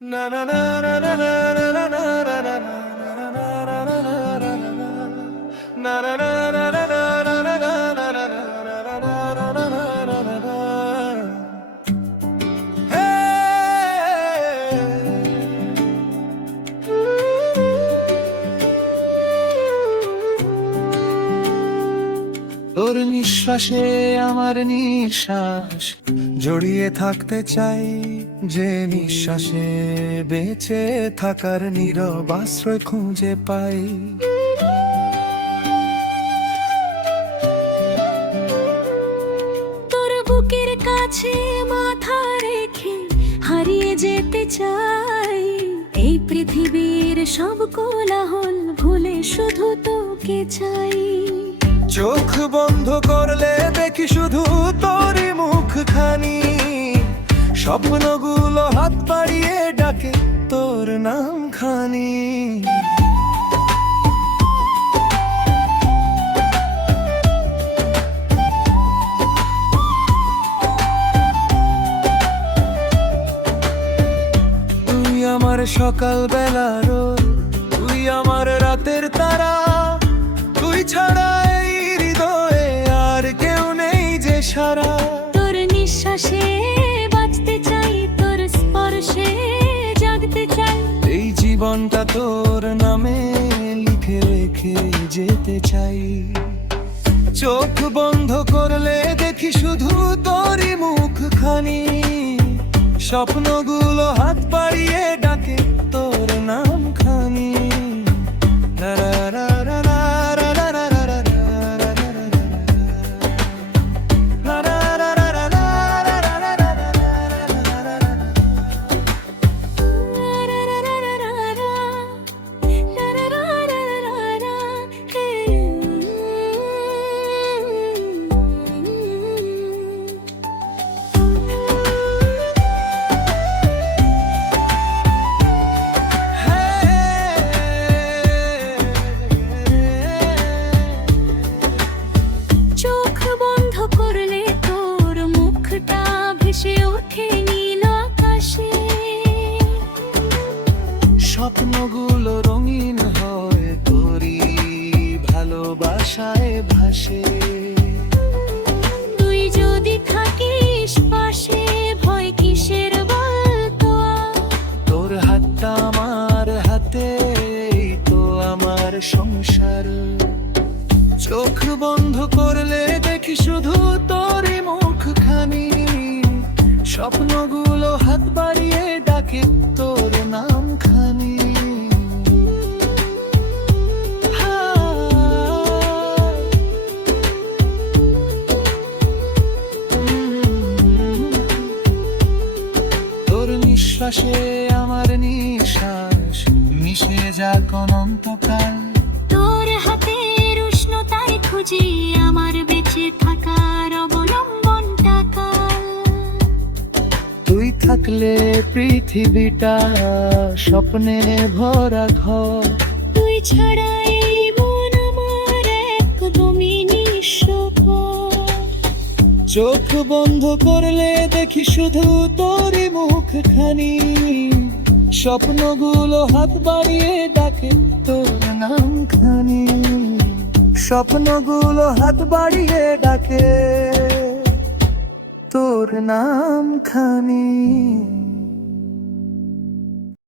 তোর নিঃশ্বাসে আমার নিঃশ্বাস জড়িয়ে থাকতে চাই, যে নিঃশ্বাসে বেঁচে থাকার নীরব আশ্রয় খুঁজে পাই। তোর বুকের কাছে মাথা রেখে হারিয়ে যেতে চাই, এই পৃথিবীর সব কোলাহল ভুলে শুধু তোকে চাই। চোখ বন্ধ করলে দেখি শুধু তোরই মুখখানি, স্বপ্নগুলো হাত বাড়িয়ে ডাকে তোর নাম খানি। তুই আমার সকাল বেলার রোদ, তুই আমার রাতের তারা, তুই ছাড়া এই হৃদয়ে আর কেউ নেই যে সারা। তোর নিঃশ্বাসে বাঁচতে চাই, তোর স্পর্শে জাগতে চাই, এই জীবনটা তোর নামে লিখে রেখে যেতে চাই। চোখ বন্ধ করলে দেখি শুধু তোরই মুখখানি, স্বপ্নগুলো হাত বাড়িয়ে ডাকে তোর নাম খানি। চোখ বন্ধ করলে তোর মুখটা ভেসে ওঠে নীল আকাশে, স্বপ্নগুলো রঙিন হয় তোরই ভালোবাসায় ভাসে। তুই যদি থাকিস পাশে ভয় কিসের বলতো, তোর হাতটা আমার হাতে, এই তো আমার সংসার। চোখ বন্ধ করলে দেখি শুধু তোরই মুখখানি, স্বপ্নগুলো হাত বাড়িয়ে ডাকে তোর নাম খানি। তোর নিঃশ্বাসে আমার নিঃশ্বাস মিশে যাক অনন্তকাল। তোর হাতের উষ্ণতায় খুঁজি আমার বেঁচে থাকার অবলম্বনটা কাল। তুই থাকলে পৃথিবীটা স্বপ্নে ভরা ঘর, তুই ছাড়া এই মন আমার একদমই নিঃস্ব। চোখ বন্ধ করলে দেখি শুধু তোরই মুখখানি, স্বপ্নগুলো হাত বাড়িয়ে ডাকে তোর নাম খানি। স্বপ্নগুলো হাত বাড়িয়ে ডাকে তোর নাম খানি।